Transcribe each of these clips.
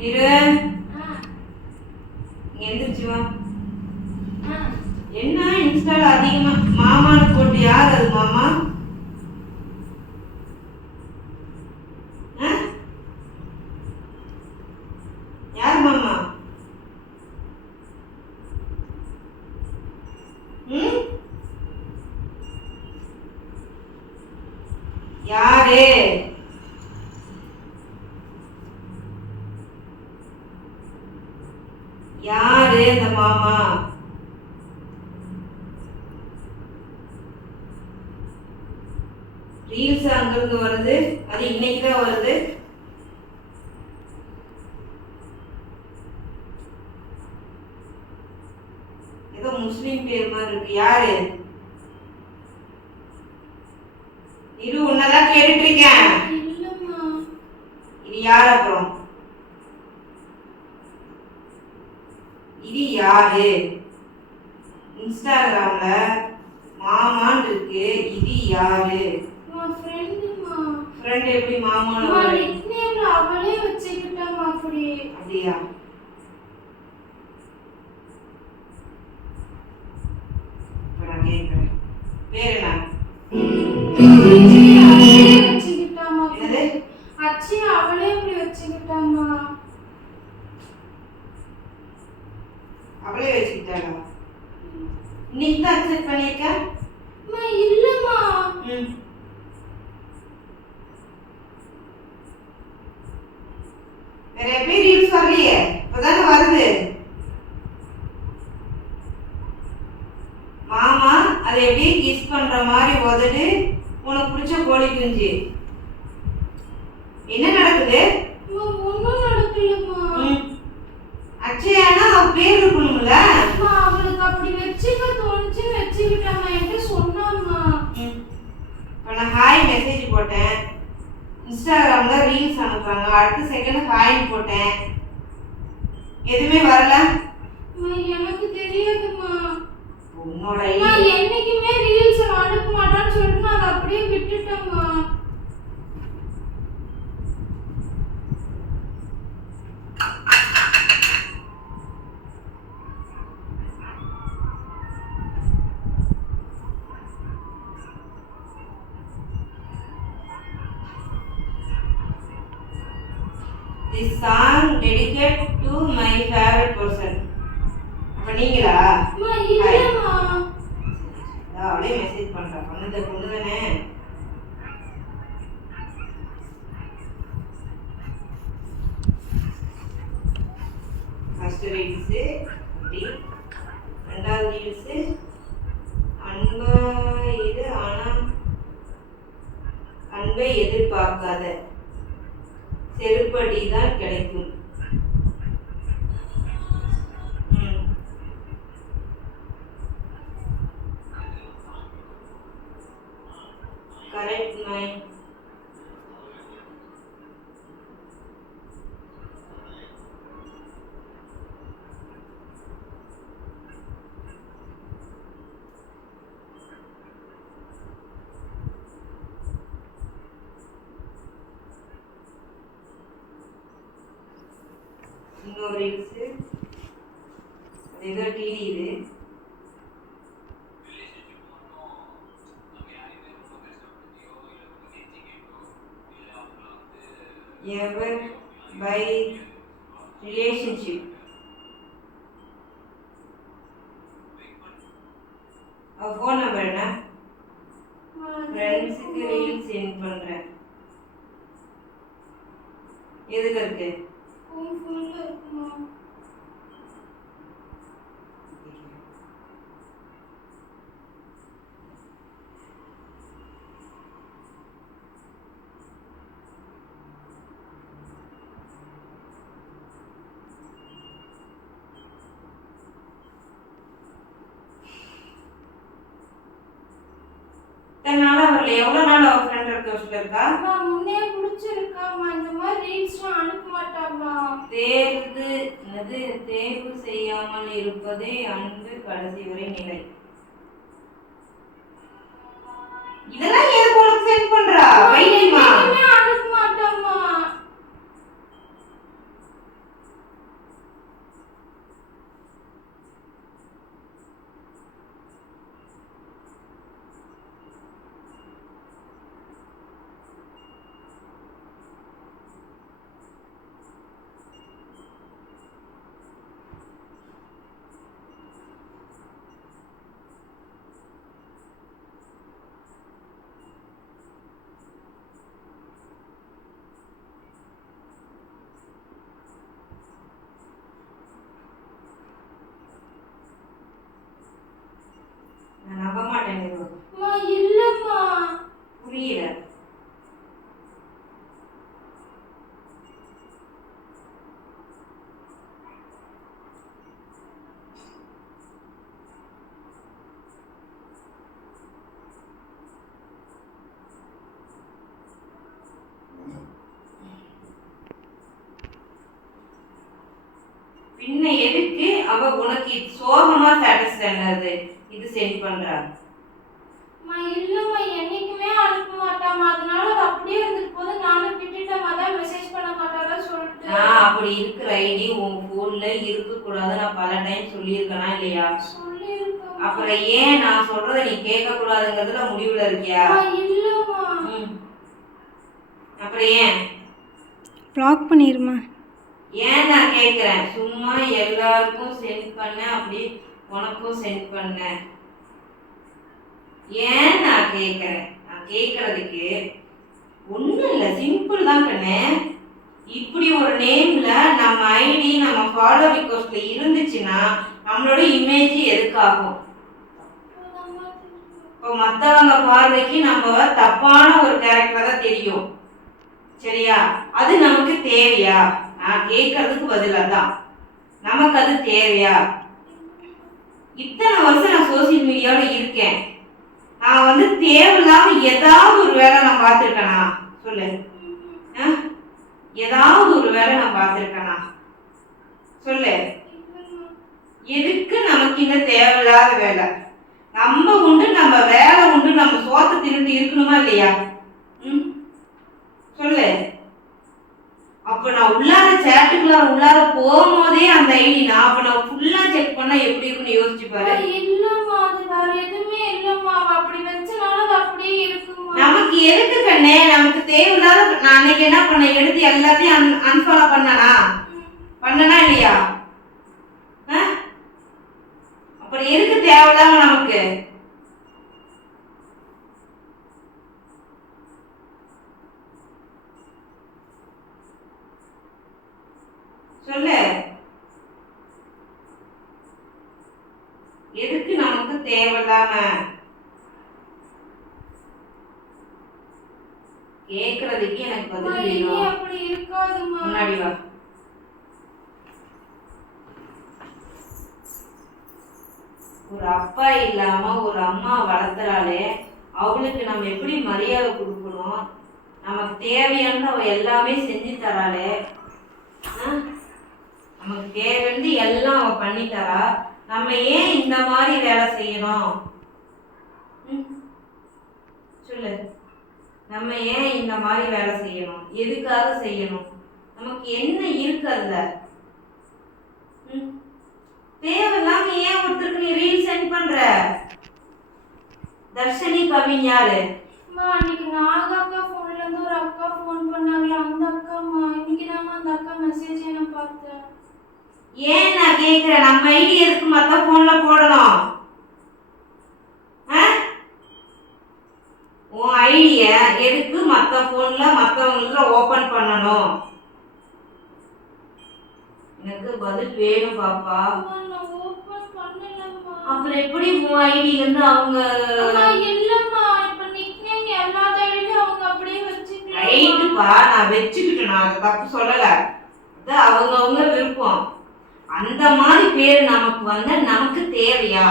நிரு எந்திரிச்சு வா. என்ன இன்ஸ்டால அதிகமா மாமான்னு போட்டு யார் அது மாமா? யார் மாமா? யாரு? யாரு அந்த மாமா? ரீல்ஸ் அங்கிருந்து வருது, அது இன்னைக்கு தான் வருது. ஏதோ முஸ்லீம் பேர் மாதிரி இருக்கு. யாரு? இரு, உன்னதான் கேட்டுட்டு இருக்கேன். இது யார்? அப்புறம் இது யாரு? இன்ஸ்டாகிராம்ல மாமான்னு இருக்கு. இது யாரு? ஃப்ரெண்ட் எப்படி மாமான்னு அவளே வச்சுக்கிட்டாமா? அப்படி அப்படியா? நான் கேட்கிறேன். பேர் என்ன? வச்சுக்கிட்டாமா? அச்சி அவளே இப்படி வச்சுக்கிட்டாமா? அவளே வச்சுக்கிட்டாளா? இன்னைக்கு தான் அக்செப்ட் பண்ணிருக்க? இல்லம்மா. வேற எப்படி ரீல்ஸ் வரலையே, இப்பதானே வருது. மாமா அதை எப்படி கிஸ் பண்ற மாதிரி உதடு, உனக்கு பிடிச்ச கோழி குஞ்சு. என்ன நடக்குது? ஒன்னும் நடக்கலம்மா. அச்சயானா அவ பேர் இருக்கணும்ல. அவளுக்கு அப்படி வச்சுக்க தோணுச்சு, வச்சுக்கிட்டாமா என்று சொன்னாம்மா. இப்போ நான் ஹாய் மெசேஜ் போட்டேன், இன்ஸ்டாகிராம்ல ரீல்ஸ் அனுப்புறாங்க, அடுத்த செகண்ட் ஹாய் போட்டேன், எதுவுமே வரல. எனக்கு தெரியாதுமா. உன்னோட என்னைக்குமே ரீல்ஸ் அனுப்ப மாட்டான்னு சொல்லிட்டு நான் அப்படியே விட்டுட்டேம்மா. This song dedicated to my favorite person. அப்ப நீங்களா? இல்லம்மா. அவளே மெசேஜ் பண்றா. பொண்ணு தானே. ஃபர்ஸ்ட் ரீல்ஸ் அப்படி, ரெண்டாவது ரீல்ஸ் அன்பா இது, ஆனா அன்பை எதிர்பார்க்காத, செருப்படி தான் கிடைக்கும். Correct my. இன்னொரு ரீல்ஸ் ஏதோ டிடி இது. எவர் பை ரிலேஷன்ஷிப். அவ ஃபோன் நம்பர் என்ன? ஃப்ரெண்ட்ஸுக்கு ரீல்ஸ் சென்ட் பண்றேன். எதுக்கு இருக்கு? தன்னால வரல. எவ்வளவு நாள் அவ ஃப்ரெண்ட் ரிக்வெஸ்ட்ல இருக்கா? முன்னே புடிச்சிருக்காமா. இந்த மாதிரி ரீல்ஸ்லாம் அனுப்ப மாட்டாமா. தேர்வு செய்யாமல் இருப்பதே அன்பு கடைசி வரை நிலை. இதெல்லாம் ஏன் உனக்கு சென்ட் பண்றா? வைடிமா அனுப்ப மாட்டாமா. பின்ன எதுக்கு அவ உனக்கு சோகமா ஸ்டேட்டஸ் என்னது இது சென்ட் பண்றா? இல்லம்மா என்னைக்குமே அனுப்ப மாட்டாமா, அதனால அது அப்படியே இருந்துட்டு போது, நானும் விட்டுட்டேம்மா. தான் மெசேஜ் பண்ண மாட்டாளா சொல்லிட்டு. அப்படி இருக்கிற ஐடி உன் போன்ல இருக்க கூடாது நான் பல டைம் சொல்லியிருக்கேனா இல்லையா? சொல்லிருக்கேன். அப்புறம் ஏன் நான் சொல்றத நீ கேட்க கூடாதுங்கிறதுல முடிவுல இருக்கியா? இல்லம்மா. அப்புறம் ஏன் பிளாக் பண்ணிருமா? ஏன் நான் கேட்குறேன், சும்மா எல்லாருக்கும் சென்ட் பண்ண, அப்படி உனக்கும் சென்ட் பண்ண, ஏன் நான் கேட்குறேன்? நான் கேட்கறதுக்கு ஒன்றும் இல்லை, சிம்பிள் தான் கண்ணு. இப்படி ஒரு நேம்ல நம்ம ஐடி நம்ம ஃபாலோ ரிக்வெஸ்ட்ல இருந்துச்சுன்னா நம்மளோட இமேஜ் எதுக்காகும்? இப்போ மற்றவங்க பார்வைக்கு நம்ம தப்பான ஒரு கேரக்டர் தான் தெரியும், சரியா? அது நமக்கு தேவையா? நான் கேட்கறதுக்கு பதிலாக தான், நமக்கு அது தேவையா? இத்தனை வருஷம் நான் சோசியல் மீடியாவில் இருக்கேன், நான் தேவையில்லாம ஏதாவது ஒரு வேலை நான் பார்த்துருக்கேனா? சொல்லு. ஏதாவது ஒரு வேலை நான் பார்த்துருக்கேனா? சொல்லு. எதுக்கு நமக்கு இந்த தேவையில்லாத வேலை? நம்ம உண்டு, நம்ம வேலை உண்டு, நம்ம சோத்தை தின்னுட்டு இருக்கணுமா இல்லையா? சொல்லு. அப்ப நான் உள்ளார உள்ளார போகும்போதே அந்த ஐடி நான் அப்ப நான் ஃபுல்லா செக் பண்ணா எப்படி இருக்குன்னு யோசிச்சு பாரு. இல்லம்மா, அது வேற எதுவுமே இல்லம்மா, அப்படி வச்சனால அது அப்படியே இருக்குமா. நமக்கு எதுக்கு கண்ணே? நமக்கு தேவையில்லாத நான் அன்னைக்கு என்ன பண்ண, எடுத்து எல்லாத்தையும் அன்ஃபாலோ பண்ணனா இல்லையா? அப்படி எதுக்கு தேவையில்லாம நமக்கு? சொல்லு. எதுக்கு நமக்கு தேவையில்லாம? கேக்குறதுக்கு எனக்கு பதில் வேணும். அப்படி இருக்காதுமா. முன்னாடி வா. ஒரு அப்பா இல்லாம ஒரு அம்மா வளர்த்துறாளே, அவளுக்கு நம்ம எப்படி மரியாதை கொடுக்கணும்? நமக்கு தேவையானது அவ எல்லாமே செஞ்சு தராளே, நமக்கு தேவையானது எல்லாம் அவ பண்ணி தரா. நம்ம ஏன் இந்த மாதிரி வேலை செய்யணும்? சொல்லு. நம்ம ஏன் இந்த மாதிரி வேலை செய்யணும்? எதுக்காக செய்யணும்? நமக்கு என்ன இருக்கு அதுல? தேவையில்லாம ஏன் ஒருத்தருக்கு நீ ரீல் சென்ட் பண்ற? தர்ஷினி கவின் யாரு? அன்னைக்கு நாக அக்கா போன்ல இருந்து ஒரு அக்கா போன் பண்ணாங்களா, அந்த அக்காமா. இன்னைக்கு தான் அந்த அக்கா மெசேஜ் நான் பார்த்தேன். ஏன் நான் கேக்குறேன், நம்ம ஐடி எதுக்கு மத்த போன்ல போடணும்? உன் ஐடிய எதுக்கு மத்த போன்ல மத்தவங்கள ஓபன் பண்ணணும்? எனக்கு பதில் வேணும் பாப்பா. நான் ஓபன் பண்ணலம்மா. அப்புறம் எப்படி உன் ஐடில இருந்து அவங்க? இல்லம்மா, இப்ப நிக்நேம் எல்லா ஐடியும் அவங்க அப்படியே வச்சிருக்காங்க. ரைட்டுப்பா, நான் வெச்சுக்கிட்டேன், நான் அதை தப்பு சொல்லல. அது அவங்க விருப்பம். அந்த மாதிரி பேர் நமக்கு நமக்கு தேவையா?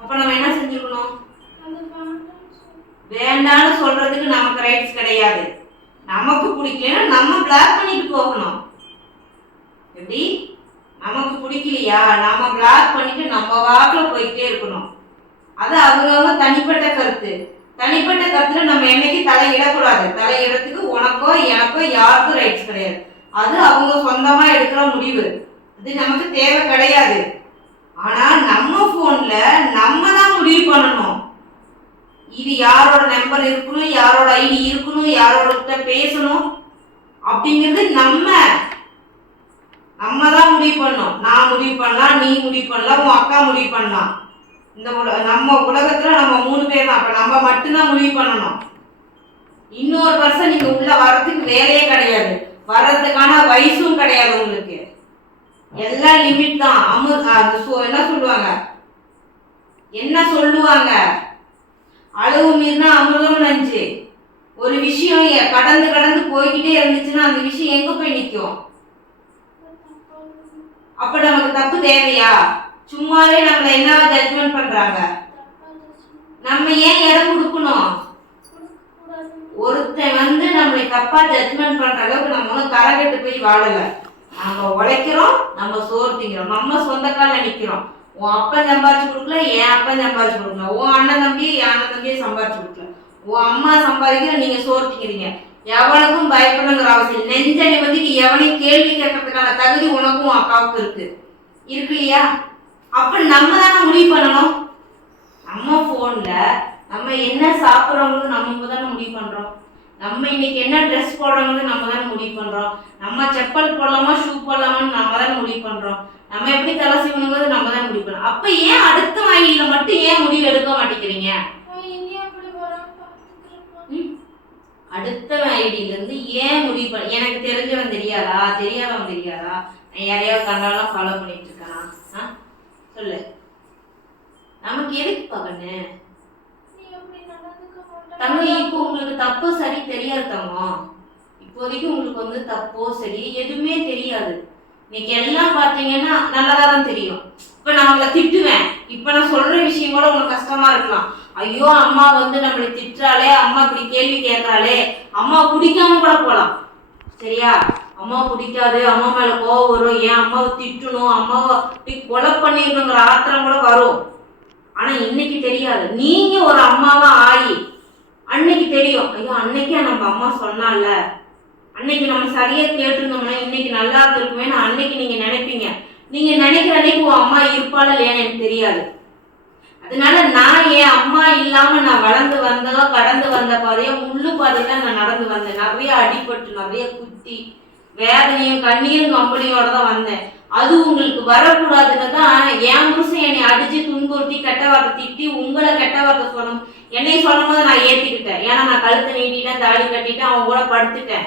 அப்ப நம்ம என்ன செஞ்சுக்கணும்? வேண்டான்னு சொல்றதுக்கு நமக்கு ரைட்ஸ் கிடையாது. நமக்கு பிடிக்கலன்னா நம்ம பிளாக் பண்ணிட்டு போகணும். எப்படி? நமக்கு பிடிக்கலையா, நம்ம பிளாக் பண்ணிட்டு நம்ம வாக்குல போயிட்டே இருக்கணும். அது அவங்க தனிப்பட்ட கருத்து. தனிப்பட்ட கருத்துல நம்ம என்னைக்கு தலையிடக்கூடாது. தலையிடத்துக்கு உனக்கோ எனக்கோ யாருக்கும் ரைட்ஸ் கிடையாது. அது அவங்க சொந்தமா எடுக்கிற முடிவு. அது நமக்கு தேவை கிடையாது. ஆனா நம்ம போன்ல நம்ம தான் முடிவு பண்ணணும். இது யாரோட நம்பர் இருக்கணும், யாரோட ஐடி இருக்கணும், யாரோட கிட்ட பேசணும் அப்படிங்கிறது நம்ம தான் முடிவு பண்ணணும். நான் முடிவு பண்ணலாம், நீ முடிவு பண்ணலாம், உன் அக்கா முடிவு பண்ணலாம். இந்த நம்ம உலகத்துல நம்ம 3 பேர் தான். அப்ப நம்ம மட்டும்தான் முடிவு பண்ணணும். இன்னொரு பர்சன் நீங்க உள்ள வர்றதுக்கு வேலையே கிடையாது, வர்றதுக்கான வயசும் கிடையாது. உங்களுக்கு எல்லாம் லிமிட் தான். என்ன சொல்லுவாங்க, அளவு மீறினா அமிர்தம் நஞ்சு. ஒரு விஷயம் கடந்து போய்கிட்டே இருந்துச்சுன்னா அந்த விஷயம் எங்க போய் நிற்கும்? அப்ப நமக்கு தப்பு தேவையா? சும்மாவே நம்மள என்ன ஜட்ஜ்மெண்ட் பண்றாங்க. நம்ம ஏன் இடம் கொடுக்கணும்? ஒருத்தன் நம்மளை தப்பா ஜட்ஜ்மெண்ட் பண்ற அளவுக்கு நம்ம ஒன்றும் கரகட்டு போய் வாழல. நம்ம உழைக்கிறோம், நம்ம சோறு திங்கிறோம், நம்ம சொந்த காலில் நிற்கிறோம். உன் அப்பன் சம்பாரிச்சு கொடுக்கல, என் அப்பன் சம்பாரிச்சு கொடுக்கல, உன் அண்ணன் தம்பி என் அண்ணன் தம்பியை சம்பாரிச்சு கொடுக்கல, உன் அம்மா சம்பாதிக்கிற நீங்க சோறு திங்கிறீங்க. எவனுக்கும் பயப்படணுங்கிற அவசியம், நெஞ்ச நிமிதிக்கு எவனையும் கேள்வி கேட்கறதுக்கான தகுதி உனக்கும் உன் அக்காவுக்கு இருக்கு இல்லையா? அப்ப நம்ம தானே முடிவு பண்ணணும். நம்ம போன்ல நம்ம என்ன சாப்பிட்றோங்கிறது நம்ம தானே முடிவு பண்றோம். நம்ம இன்னைக்கு என்ன ட்ரெஸ் போடுறோங்கிறது நம்ம தானே முடிவு பண்றோம். நம்ம செப்பல் போடலாமா ஷூ போடலாமான்னு நம்ம தானே முடிவு பண்றோம். நம்ம எப்படி தலை செய்யணுங்கிறது நம்ம தான் முடிவு பண்ணோம். அப்ப ஏன் அடுத்த ஐடியில மட்டும் ஏன் முடிவு எடுக்க மாட்டேங்கிறீங்க? அடுத்த ஐடியில இருந்து ஏன் முடிவு பண்ண? எனக்கு தெரிஞ்சவன் தெரியாதா, தெரியாதவன் தெரியாதா, நான் யாரையாவது கண்டாலும் ஃபாலோ பண்ணிட்டு இருக்கானா? சொல்லு, நமக்கு எதுக்கு பகன்னு தம்பி? இப்போ உங்களுக்கு தப்பு சரி தெரியாது தங்கம். இப்போதைக்கு உங்களுக்கு வந்து தப்போ சரி எதுவுமே தெரியாது. இன்னைக்கு எல்லாம் பார்த்தீங்கன்னா நல்லதா தான் தெரியும். இப்போ நான் அவங்களை திட்டுவேன், இப்போ நான் சொல்ற விஷயம் கூட உங்களுக்கு கஷ்டமா இருக்கலாம். ஐயோ அம்மா வந்து நம்மளை திட்டுறாளே, அம்மா இப்படி கேள்வி கேட்கறாளே, அம்மா பிடிக்காம கூட போகலாம். சரியா? அம்மா பிடிக்காது, அம்மா மேல கோவம் வரும், ஏன் அம்மாவை திட்டணும், அம்மாவை கொலை பண்ணிடணுங்கிற ஆத்திரம் கூட வரும். ஆனா இன்னைக்கு தெரியாது. நீங்க ஒரு அம்மாவா ஆகி அன்னைக்கு தெரியும், ஐயோ அன்னைக்கே நம்ம அம்மா சொன்னால, அன்னைக்கு நம்ம சரியா கேட்டிருந்தோம்னா இன்னைக்கு நல்லா இருக்குமே அன்னைக்கு நீங்க நினைப்பீங்க. நீங்க நினைக்கிற அன்னைக்கு உன் அம்மா இருப்பாளா இல்லையான்னு எனக்கு தெரியாது. அதனால நான் என் அம்மா இல்லாம நான் வளர்ந்து வந்ததோ கடந்து வந்த பாதையோ முள்ளு பாதையில நான் நடந்து வந்தேன். நிறைய அடிபட்டு நிறைய குத்தி வேதனையும் கண்ணீரும் கம்பெனியோட தான் வந்தேன். அது உங்களுக்கு வரக்கூடாதுன்னு தான் என் புருஷன் என்னை அடிச்சு துன்புறுத்தி கெட்ட வார்த்தை திட்டி உங்களை கெட்ட வார்த்தை சொல்லணும் என்னை சொல்லும் போது நான் ஏத்திக்கிட்டேன். ஏன்னா நான் கழுத்தை நீட்டிட்டேன், தாடி கட்டிட்டேன், அவன் கூட படுத்துட்டேன்.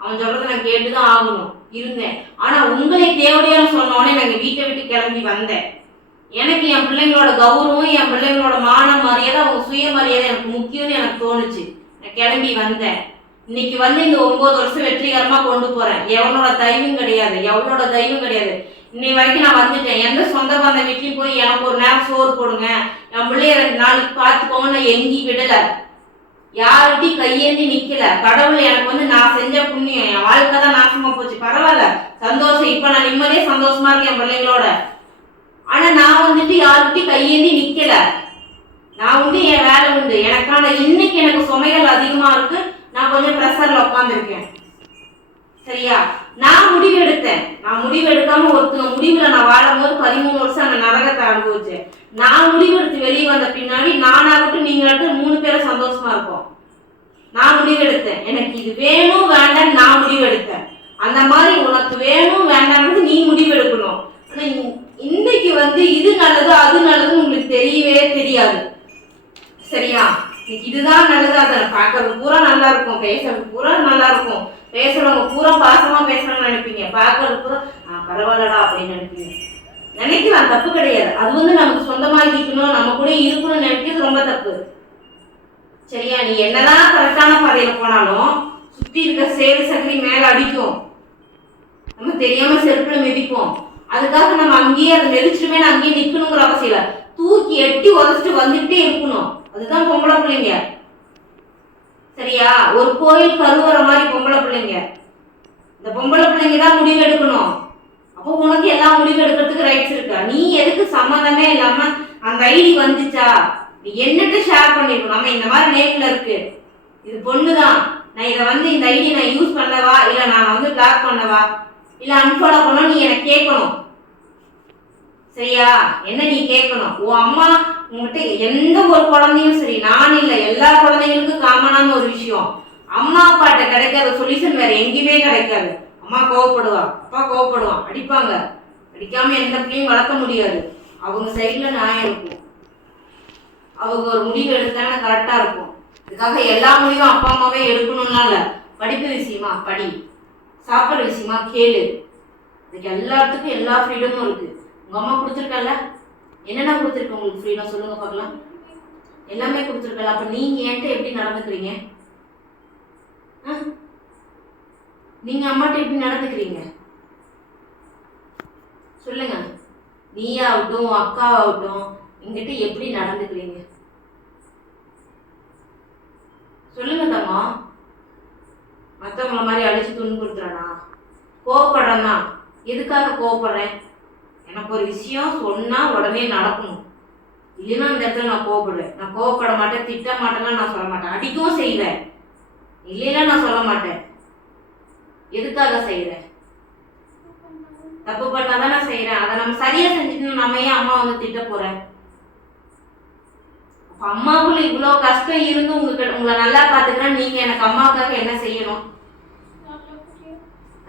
அவன் சொல்றதை நான் கேட்டுதான் ஆகணும் இருந்தேன். ஆனா உங்களை தேவையான சொன்னோடனே நாங்கள் வீட்டை விட்டு கிளம்பி வந்தேன். எனக்கு என் பிள்ளைங்களோட கௌரவம், என் பிள்ளைங்களோட மான மரியாதை, அவங்க சுயமரியாதை எனக்கு முக்கியம்னு எனக்கு தோணுச்சு. நான் கிளம்பி வந்தேன். இன்னைக்கு வந்து இந்த 9 வருஷம் வெற்றிகரமா கொண்டு போறேன். எவனோட தைரியம் கிடையாது, எவனோட தைரியம் கிடையாது. இன்னை வரைக்கும் நான் வந்துட்டேன். எந்த சொந்த பந்த வீட்லையும் போய் எனக்கு ஒரு நேரம் சோறு போடுங்க, என் பிள்ளைய 2 நாளைக்கு பார்த்துக்கோங்க நான் எங்கேயும் விடல, யார்கிட்டையும் கையேந்தி நிக்கல. கடவுள் எனக்கு வந்து நான் செஞ்ச புண்ணியம், என் வாழ்க்கை தான் நாசமா போச்சு, பரவாயில்ல சந்தோஷம். இப்ப நான் நிம்மதியே சந்தோஷமா இருக்கேன் என் பிள்ளைங்களோட. ஆனா நான் வந்துட்டு யார்கிட்டையும் கையேந்தி நிக்கல. நான் உண்டு, என் வேலை உண்டு. எனக்கான இன்னைக்கு எனக்கு சுமைகள் அதிகமா இருக்கு. நான் கொஞ்சம் ப்ரெஷர்ல உட்காந்துருக்கேன். சரியா? நான் முடிவு எடுத்தேன். நான் முடிவு எடுக்காம ஒருத்தங்க முடிவுல நான் வாழும் போது 13 வருஷம் நான் நரகத்தை அனுபவிச்சேன். நான் முடிவு எடுத்து வெளியே வந்த பின்னாடி நானாகட்டும் நீங்களாகட்டும் 3 பேரும் சந்தோஷமா இருப்போம். நான் முடிவு எடுத்தேன். எனக்கு இது வேணும் வேண்டாம் நான் முடிவு எடுத்தேன். அந்த மாதிரி உனக்கு வேணும் வேண்டாம்னு நீ முடிவு எடுக்கணும். ஆனா இன்னைக்கு வந்து இது நல்லது அது நல்லது உங்களுக்கு தெரியவே தெரியாது. சரியா? இதுதான் நல்லது, அதை பார்க்கறது பூரா நல்லா இருக்கும், பேசுறது பூரா நல்லா இருக்கும், பேசுறவங்க பூரா பாசமா பேசுறாங்கன்னு நினைப்பீங்க, பார்க்கறது பூரா பரவாயில்லடா அப்படின்னு நினைப்பீங்க. நினைக்கலாம், தப்பு கிடையாது. அது வந்து நமக்கு சொந்தமாக்கிக்கணும், நம்ம கூட இருக்கணும்னு நினைக்கிறது ரொம்ப தப்பு. சரியா? நீ என்னதான் கரெக்டான பாதையில போனாலும் சுத்தி இருக்க சேரு சக்தி மேல அடிக்கும், நம்ம தெரியாம செருப்புல மிதிப்போம். அதுக்காக நம்ம அங்கேயே அதை மெதிச்சுட்டுமே அங்கேயே நிக்கணுங்கிற அவசியம் இல்லை. தூக்கி எட்டி உதச்சிட்டு வந்துகிட்டே இருக்கணும். அதுதான் பொம்பளை பிள்ளைங்க. சரியா? ஒரு கோயில் கருவற மாதிரி பொம்பளை பிள்ளைங்க. இந்த பொம்பளை பிள்ளைங்க தான் முடிவு எடுக்கணும். அப்போ உனக்கு எல்லா முடிவு எடுக்கிறதுக்கு ரைட்ஸ் இருக்கா? நீ எதுக்கு சம்மந்தமே இல்லாம அந்த ஐடி வந்துச்சா நீ என்னட்டு ஷேர் பண்ணிருக்கணும். நம்ம இந்த மாதிரி நேம்ல இருக்கு, இது பொண்ணுதான், நான் இதை வந்து இந்த ஐடி நான் யூஸ் பண்ணவா இல்ல நான் வந்து பிளாக் பண்ணவா இல்ல அன்ஃபாலோ பண்ண நீ எனக்கு கேட்கணும். சரியா? என்ன நீ கேட்கணும். உன் அம்மா உங்ககிட்ட எந்த ஒரு குழந்தையும் சரி, நான் இல்லை எல்லா குழந்தைங்களுக்கும் காமனான ஒரு விஷயம், அம்மா அப்பாட்ட கிடைக்காத சொல்யூஷன் வேற எங்கேயுமே கிடைக்காது. அம்மா கோவப்படுவா, அப்பா கோவப்படுவான், அடிப்பாங்க, அடிக்காம எந்த பிள்ளையும் வளர்க்க முடியாது. அவங்க சைட்ல நியாயம் இருக்கும், அவங்க ஒரு முடிவு எடுத்தாங்கன்னா கரெக்டா இருக்கும். இதுக்காக எல்லா முடிவும் அப்பா அம்மாவே எடுக்கணும்னா இல்லை. படிப்பு விஷயமா படி, சாப்பிட்ற விஷயமா கேளு, இதுக்கு எல்லாத்துக்கும் எல்லா ஃப்ரீடமும் இருக்கு. உங்க அம்மா கொடுத்துருக்கல, என்னென்ன கொடுத்துருக்கு உங்களுக்கு ஃப்ரீடம் சொல்லுங்க பார்க்கலாம். எல்லாமே கொடுத்துருக்கல. அப்ப நீங்க என்கிட்ட எப்படி நடந்துக்கிறீங்க? நீங்க அம்மாட்ட எப்படி நடந்துக்கிறீங்க சொல்லுங்க. நீயாகட்டும் அக்காவாகட்டும் எங்கிட்ட எப்படி நடந்துக்கிறீங்க சொல்லுங்க தம்மா. மற்றவங்கள மாதிரி அடிச்சு துன்புறுத்துறானா, கோவப்படுறானா, எதுக்காக கோவப்படுறேன்? எனக்கு ஒரு விஷயம் சொன்னா உடனே நடக்கணும், இல்லைன்னா அந்த இடத்துல நான் கோவப்படுவேன். நான் கோவப்பட மாட்டேன், திட்ட மாட்டேன்னா நான் சொல்ல மாட்டேன், அடிக்கவும் செய்வேன், இல்லைன்னா நான் சொல்ல மாட்டேன். எதுக்காக செய்யறேன்? தப்பு பண்ணாதான் நான் செய்யறேன். அதை நம்ம சரியா செஞ்சுட்டு நம்ம ஏன் அம்மா வந்து திட்ட போறேன்? அப்ப அம்மாவுக்குள்ள இவ்வளவு கஷ்டம் இருந்து உங்களை நல்லா பாத்துக்கிறேன், நீங்க எனக்கு அம்மாவுக்காக என்ன செய்யணும்?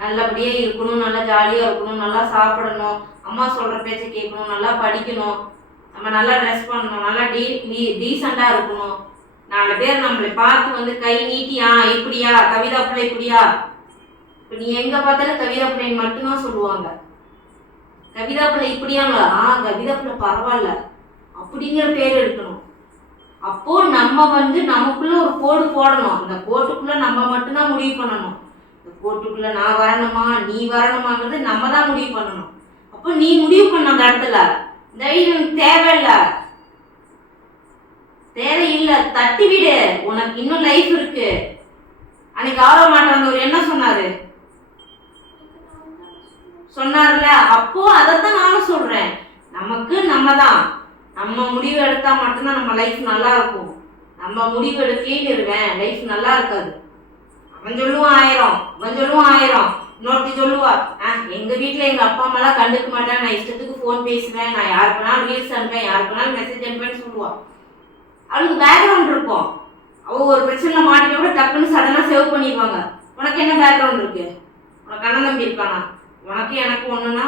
நல்லபடியா இருக்கணும், நல்லா ஜாலியா இருக்கணும், நல்லா சாப்பிடணும், அம்மா சொல்ற பேச்ச கேட்கணும், நல்லா படிக்கணும், நம்ம நல்லா ட்ரெஸ் பண்ணணும், நல்லா டீசெண்டா இருக்கணும். 4 பேர் நம்மளை பார்த்து வந்து கை நீட்டியா இப்படியா கவிதா பிள்ளை இப்படியா. இப்ப நீ எங்க பார்த்தாலும் கவிதா பிள்ளைன்னு மட்டும்தான் சொல்லுவாங்க. கவிதா பிள்ளை இப்படியாங்களா? கவிதா பிள்ளை பரவாயில்ல அப்படிங்கிற பேர் எடுக்கணும். அப்போ நம்ம வந்து நமக்குள்ள ஒரு கோடு போடணும். அந்த கோட்டுக்குள்ள நம்ம மட்டும்தான் முடிவு பண்ணணும். இந்த கோட்டுக்குள்ள நான் வரணுமா நீ வரணுமாங்கிறது நம்ம தான் முடிவு பண்ணணும். அப்போ நீ முடிவு பண்ண அந்த இடத்துல தைரியம் தேவையில்ல, தேவையில்லை, தட்டி விடு. உனக்கு இன்னும் லைஃப் இருக்கு. அன்னைக்கு ஆர்வ மாட்டேன் என்ன சொன்னார்ல, அப்போ அதைத்தான் நானும் சொல்றேன். நமக்கு நம்ம தான் நம்ம முடிவு எடுத்தா மட்டும்தான் நம்ம லைஃப் நல்லா இருக்கும். நம்ம முடிவு எடுக்கலேன்னு இருவேன், லைஃப் நல்லா இருக்காது. அவன் சொல்லுவான் 1000, அவன் சொல்லுவான் 1000, இன்னொருத்தி சொல்லுவா எங்க வீட்டுல எங்க அப்பா அம்மாலாம் கண்டுக்க மாட்டேன், நான் இஷ்டத்துக்கு போன் பேசுவேன், நான் யாருக்குனாலும் ரீல்ஸ் அனுப்பேன், யாருக்குனாலும் மெசேஜ் அனுப்பேன்னு சொல்லுவா. அவளுக்கு பேக்ரவுண்ட் இருக்கும். அவ ஒரு பிரச்சனை மாட்டிக்க கூட டக்குன்னு சடனா சேவ் பண்ணிடுவாங்க. உனக்கு என்ன பேக்ரவுண்ட் இருக்கு? உனக்கு அண்ணன் தம்பி இருக்கானா? உனக்கு எனக்கு ஒண்ணுன்னா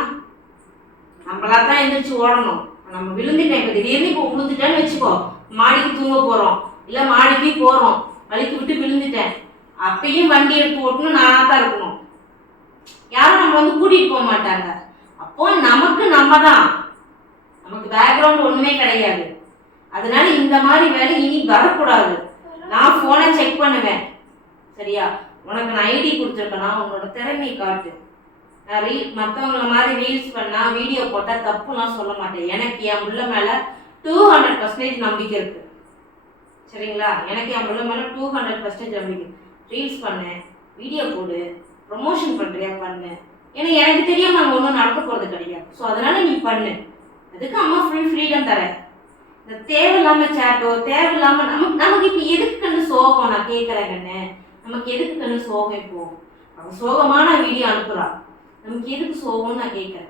நம்மளாத்தான் எந்திரிச்சு ஓடணும். நம்ம விழுந்துட்டேன், இப்ப திடீர்னு இப்போ விழுந்துட்டேன்னு வச்சுக்கோ, மாடிக்கு தூங்க போறோம் இல்ல மாடிக்கு போறோம், வலிக்கு விட்டு விழுந்துட்டேன், அப்பயும் வண்டி எடுத்து ஓட்டணும், நானா தான் இருக்கணும், யாரும் நம்ம வந்து கூட்டிட்டு போக மாட்டாங்க. அப்போ நமக்கு நம்ம தான், நமக்கு பேக்ரவுண்ட் ஒண்ணுமே கிடையாது. அதனால இந்த மாதிரி வேலை இனி வரக்கூடாது. நான் போனை செக் பண்ணுவேன், சரியா? உனக்கு நான் ஐடி கொடுத்துருக்கேன்னா உன்னோட திறமையை காட்டு. நான் மற்றவங்கள மாதிரி ரீல்ஸ் பண்ணா வீடியோ போட்டா தப்புலாம் சொல்ல மாட்டேன். எனக்கு என் புள்ள மேல 200% நம்பிக்கை இருக்கு, சரிங்களா? எனக்கு என் புள்ள மேல 200% நம்பிக்கை. ரீல்ஸ் பண்ணு, வீடியோ போடு, ப்ரொமோஷன் பண்றியா பண்ணு. ஏன்னா எனக்கு தெரியாம அங்கே ஒன்றும் நடக்க போறது கிடையாது. ஸோ அதனால நீ பண்ணு, அதுக்கு அம்மா ஃபுல் ஃப்ரீடம் தரேன். இந்த தேவையில்லாம சேட்டோ தேவையில்லாம நமக்கு இப்போ எதுக்கு கண்ணு சோகம்? நான் கேட்குறேன் கண்ணு, நமக்கு எதுக்கு கண்ணு சோகம்? இப்போ அவன் சோகமான வீடியோ அனுப்புறா, நமக்கு எதுக்கு சோகம்னு நான் கேட்குறேன்.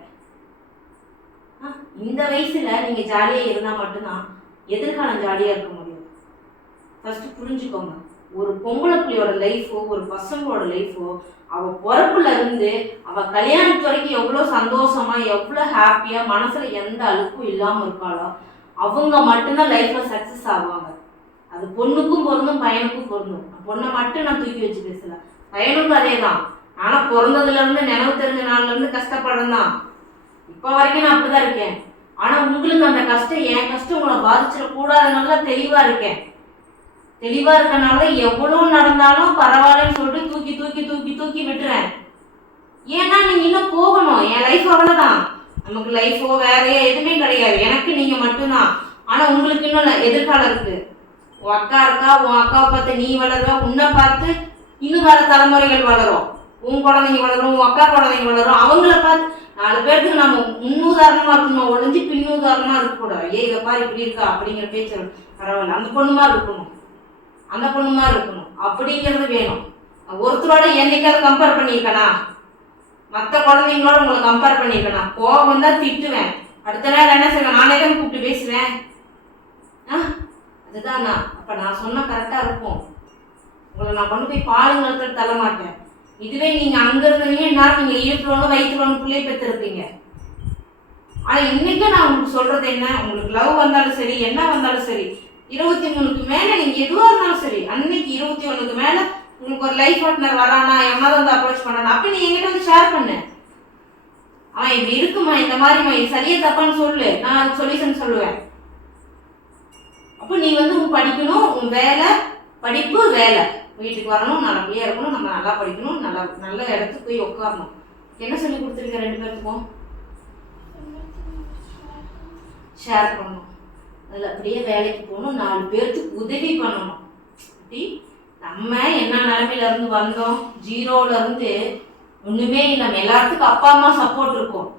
இந்த வயசுல நீங்க ஜாலியா இருந்தா மட்டும்தான் எதிர்காலம் ஜாலியா இருக்க முடியும். ஃபர்ஸ்ட் புரிஞ்சுக்கோங்க, ஒரு பொம்பளை பிள்ளையோட லைஃபோ ஒரு பசங்களோட லைஃபோ அவ பிறப்புல இருந்து அவ கல்யாணத்து வரைக்கும் எவ்வளவு சந்தோஷமா எவ்வளவு ஹாப்பியா மனசுல எந்த அழுப்பும் இல்லாம இருக்காளோ அவங்க மட்டும்தான் லைஃப்ல சக்சஸ் ஆவாங்க. அது பொண்ணுக்கும் பொருந்தும் பையனுக்கும் பொருந்தும். பொண்ணை மட்டும் நான் தூக்கி வச்சு பேசல, பையனுக்கும் அதே தான். ஆனா பிறந்ததுல இருந்து நினைவு தெரிஞ்ச நாள்ல இருந்து கஷ்டப்படுறேன் தான், இப்ப வரைக்கும் நான் அப்படிதான் இருக்கேன். ஆனா உங்களுக்கு அந்த கஷ்டம் என் கஷ்டம் உங்களை பாதிச்சிடக்கூடாதுனால தெளிவா இருக்கேன். தெளிவா இருக்கனால எவ்வளவு நடந்தாலும் பரவாயில்லன்னு சொல்லிட்டு தூக்கி தூக்கி தூக்கி தூக்கி விட்டுறேன். ஏன்னா நீங்க இன்னும் போகணும். என் லைஃப் அவ்வளவுதான், நமக்கு லைஃபோ வேறையோ எதுவுமே கிடையாது, எனக்கு நீங்க மட்டும்தான். ஆனா உங்களுக்கு இன்னும் எதிர்காலம் இருக்கு. உன் அக்கா இருக்கா, உன் அக்காவை பார்த்து நீ வளருவ, உன்னை பார்த்து இன்னும் வேற தலைமுறைகள் வளரும், உன் குழந்தைங்க வளரும், உன் அக்கா குழந்தைங்க வளரும். அவங்கள பார்த்து 4 பேருக்கு நம்ம முன்னுதாரணமா இருக்கணும், ஒழிஞ்சு பின்னுதாரணமா இருக்கக்கூடாது. இதை பாரு இப்படி இருக்கா அப்படிங்கிற பேச்சு பரவாயில்ல, அந்த பொண்ணுமா இருக்கணும், அந்த பொண்ணுமா இருக்கணும் அப்படிங்கிறது வேணும். ஒருத்தரோட என்னைக்காவது கம்பேர் பண்ணியிருக்கனா? மற்ற குழந்தைங்களோட உங்களை கம்பேர் பண்ணியிருக்கனா? கோபம் தான் திட்டுவேன், அடுத்த நேரம் என்ன செய்வேன், நானே தான் கூப்பிட்டு பேசுவேன். அதுதானா? அப்ப நான் சொன்ன கரெக்டா இருக்கும். உங்களை நான் கொண்டு போய் பாலுங்கிறது தள்ள மாட்டேன். இதுவே நீங்க அங்க இருந்தீங்கன்னா நீங்க ஈர்க்கணும் வயிற்றுலன்னு பிள்ளைய பெற்றிருப்பீங்க. ஆனா இன்னைக்கு நான் உங்களுக்கு சொல்றது என்ன, உங்களுக்கு லவ் வந்தாலும் சரி என்ன வந்தாலும் சரி 23க்கு மேல நீங்க எதுவா இருந்தாலும் சரி, அன்னைக்கு 21க்கு மேல உங்களுக்கு ஒரு லைஃப் பார்ட்னர் வரானா, எவனாவது வந்து அப்ரோச் பண்ணானா, அப்ப நீ என்கிட்ட வந்து ஷேர் பண்ணு. அவன் இப்படி இருக்குமா, இந்த மாதிரிமா, இது சரியா தப்பான்னு சொல்லு, நான் அதுக்கு சொல்யூஷன் சொல்லுவேன். அப்போ நீ வந்து உன் படிக்கணும், உன் வேலை படிப்பு வேலை, வீட்டுக்கு வரணும், நல்லபடியா இருக்கணும், நம்ம நல்லா படிக்கணும், நல்ல இடத்துக்கு போய் உட்காரணும். என்ன சொல்லி கொடுத்துருக்க 2 பேருக்கும்? ஷேர் பண்ணணும், அதில் அப்படியே வேலைக்கு போகணும், 4 பேர்த்துக்கு உதவி பண்ணணும். அப்படி நம்ம என்ன நிலைமையில இருந்து வந்தோம், 0ல இருந்து ஒண்ணுமே இல்லாம எல்லாத்துக்கும் அப்பா அம்மா சப்போர்ட் இருக்கும்,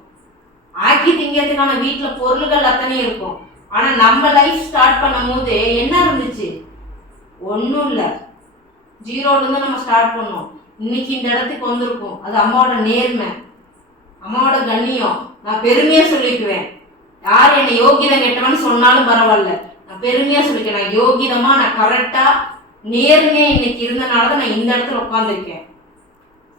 ஆக்கி திங்கிறதுக்கான வீட்டுல பொருள்கள் அத்தனை இருக்கும். ஆனா நம்ம லைஃப் ஸ்டார்ட் பண்ணும் போது என்ன இருந்துச்சு? ஒன்றும் இல்லை, ஜீரோல இருந்து நம்ம ஸ்டார்ட் பண்ணோம். இன்னைக்கு இந்த இடத்துக்கு வந்திருக்கோம். அது அம்மாவோட நேர்மை, அம்மாவோட கண்ணியம். நான் பெருமையா சொல்லிக்குவேன். யார் என்னை யோகிதம் கெட்டவன்னு சொன்னாலும் பரவாயில்ல, நான் பெருமையா சொல்லிக்கிறேன். நான் யோகிதமா, நான் கரெக்டா நேர்மையா இன்னைக்கு இருந்தனாலதான் நான் இந்த இடத்துல உட்காந்துருக்கேன்.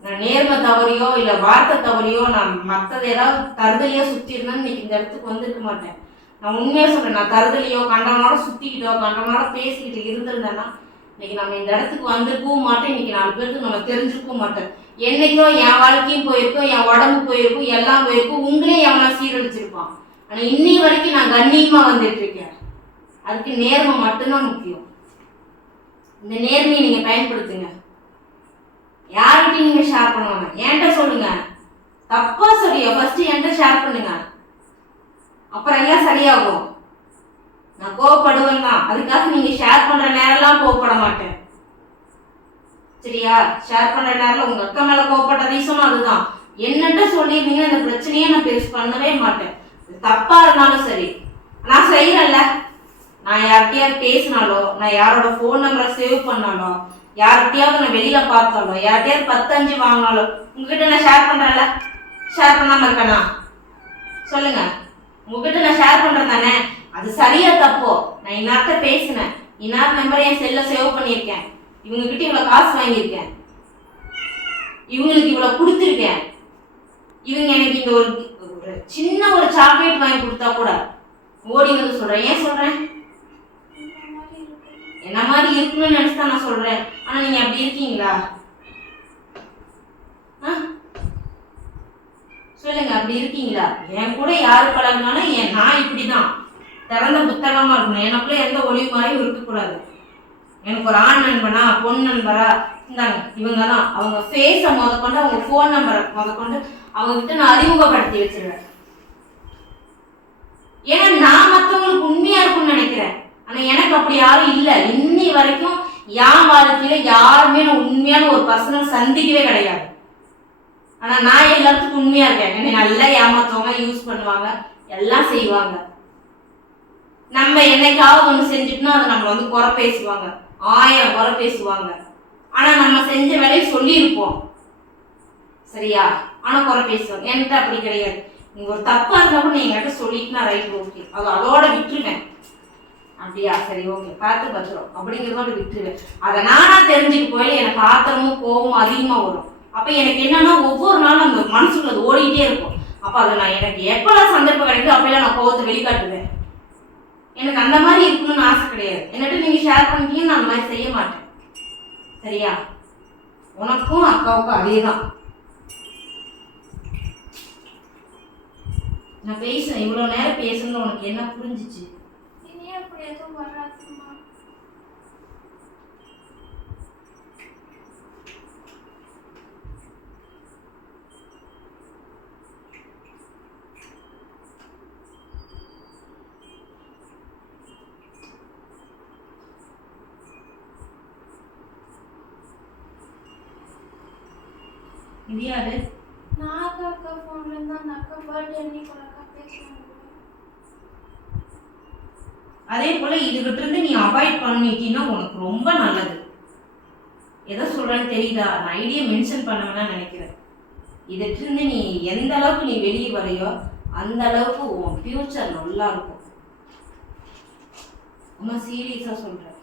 நான் நேர்மை தவறியோ இல்லை வார்த்தை தவறியோ நான் மற்றது ஏதாவது தருதலையோ சுற்றி இருந்தாலும் இன்னைக்கு இந்த இடத்துக்கு வந்திருக்க மாட்டேன். நான் உண்மையாக சொல்கிறேன். நான் தருதலையோ கண்டவனோட சுற்றிக்கிட்டோ கண்டவனோட பேசிக்கிட்டு இருந்திருந்தேன்னா இன்னைக்கு நம்ம இந்த இடத்துக்கு வந்திருக்கவும் மாட்டேன். இன்னைக்கு 4 பேருக்கு நம்ம தெரிஞ்சிருக்கவும் மாட்டேன். என்னைக்கோ என் வாழ்க்கையும் போயிருக்கும், என் உடம்பு போயிருக்கும், எல்லாம் போயிருக்கும், உங்களே எவனா சீரழிச்சிருப்பான். ஆனால் இன்னி வரைக்கும் நான் கண்ணியமாக வந்துட்டு இருக்கேன். அதுக்கு நேர்மை மட்டும்தான் முக்கியம். இந்த நேர்மையை நீங்கள் பயன்படுத்துங்க. யார்கிட்டையும் நீங்க ஷேர் பண்ணுவாங்க, என்கிட்ட சொல்லுங்க. தப்பா சொல்லியோ ஃபர்ஸ்ட் என்கிட்ட ஷேர் பண்ணுங்க, அப்புறம் எல்லாம் சரியாகும். நான் கோவப்படுவேன் தான், அதுக்காக நீங்க ஷேர் பண்ற நேரம்லாம் கோவப்பட மாட்டேன். சரியா? ஷேர் பண்ற நேரம் உங்க அக்கா மேல கோவப்பட்ட ரீசனும் அதுதான். என்னட்ட சொல்லியிருந்தீங்கன்னா இந்த பிரச்சனையே நான் பெருசு பண்ணவே மாட்டேன். தப்பா இருந்தாலும் சரி, நான் செய்யறேன்ல. நான் யார்கிட்டயாவது பேசினாலோ, நான் யாரோட ஃபோன் நம்பரை சேவ் பண்ணாலோ, யார்கிட்டயாவது நான் வெளியில பார்த்தாலோ, யார்கிட்டயாவது 10-5 வாங்கினாலோ உங்ககிட்ட நான் ஷேர் பண்றேன்ல. ஷேர் பண்ணாம இருக்கேனா? சொல்லுங்க. உங்ககிட்ட நான் ஷேர் பண்றேன் தானே, அது சரியா தப்போ? நான் இன்னார்ட்ட பேசினேன், இன்னார் நம்பரை என் செல்ல சேவ் பண்ணியிருக்கேன், இவங்க கிட்ட இவ்வளவு காசு வாங்கியிருக்கேன், இவங்களுக்கு இவ்வளவு கொடுத்துருக்கேன், இவங்க எனக்கு இந்த ஒரு சின்ன ஒரு சாக்லேட் வாங்கி கொடுத்தா கூட ஓடி வந்து சொல்றேன். ஏன் சொல்றேன்? என்ன மாதிரி இருக்கணும்னு நினைச்சுதான் நான் சொல்றேன். ஆனா நீங்க அப்படி இருக்கீங்களா? சொல்லுங்க, அப்படி இருக்கீங்களா? என் கூட யாரு பழகினாலும் நான் இப்படிதான் திறந்த புத்தகமா இருக்கணும். எனக்குள்ள எந்த ஒளிவு மாதிரியும் இருக்கக்கூடாது. எனக்கு ஒரு ஆண் நண்பனா பொன் நண்பரா இருந்தாங்க, இவங்க தான். அவங்க ஃபேஸை முதற்கொண்டு, அவங்க ஃபோன் நம்பரை முதற்கொண்டு அவங்க கிட்ட நான் அறிமுகப்படுத்தி வச்சிருவேன். ஏன்னா நான் மற்றவங்களுக்கு உண்மையா இருக்கும்னு நினைக்கிறேன். ஆனா எனக்கு அப்படி யாரும் இல்லை. இன்னி வரைக்கும் என் வாழ்க்கையில யாருமே நான் உண்மையான ஒரு பர்சனல் சந்திக்கவே கிடையாது. ஆனா நான் எல்லாத்துக்கும் உண்மையா இருக்கேன். என்னை நல்லா ஏமாத்துவாங்க, யூஸ் பண்ணுவாங்க, எல்லாம் செய்வாங்க. நம்ம என்னைக்காவது ஒண்ணு செஞ்சுட்டோம்னா அதை நம்மள வந்து குறை பேசுவாங்க, 1000 குறை பேசுவாங்க. ஆனா நம்ம செஞ்ச வேலையை சொல்லியிருப்போம், சரியா? ஆனா குறை பேசுவாங்க. என்கிட்ட அப்படி கிடையாது. நீங்க ஒரு தப்பா இருந்தா கூட நீங்க என்கிட்ட சொல்லிட்டு நான் ரைட் ஓகே அதோட விட்டுருவேன். அப்படியா, சரி ஓகே, பார்த்து பத்திரம் அப்படிங்கிறதோட விட்டுருவேன். அதை நானா தெரிஞ்சுட்டு போய் எனக்கு ஆத்திரமும் கோபமும் அதிகமா வரும். அப்ப எனக்கு என்னன்னா ஒவ்வொரு நாளும் அந்த மனசுக்குள்ள அது ஓடிட்டே இருக்கும். அப்ப அதை நான் எனக்கு எப்பெல்லாம் சந்தர்ப்பம் கிடைக்குதோ அப்படியெல்லாம் நான் கோபத்தை வெளிக்காட்டுவேன். எனக்கு அந்த மாதிரி இருக்கணும்னு ஆசை கிடையாது. என்னட்டு நீங்க ஷேர் பண்ணிட்டீங்க, நான் அந்த மாதிரி செய்ய மாட்டேன். சரியா? உனக்கும் அக்காவுக்கும் அதேதான். நான் பேசுறேன், இவ்வளவு நேரம் பேசணும்னு உனக்கு என்ன புரிஞ்சிச்சு? அப்படி எதுவும் வராதுமா. இது யாரு? நான் அக்கா ஃபோன்ல இருந்து அந்த அக்கா பர்த்டே அன்னைக்கு அக்கா பேசுவாங்க. அதே போல இதுகிட்ட இருந்து நீ அவாய்ட் பண்ணிட்டீன்னா உனக்கு ரொம்ப நல்லது. எதை சொல்றேன்னு தெரியுதா? நான் ஐடியா மென்ஷன் பண்ண வேணா நினைக்கிறேன். இதுகிட்ட இருந்து நீ எந்த அளவுக்கு நீ வெளியே வரையோ அந்த அளவுக்கு உன் ஃபியூச்சர் நல்லா இருக்கும். ரொம்ப சீரியஸா சொல்றேன்.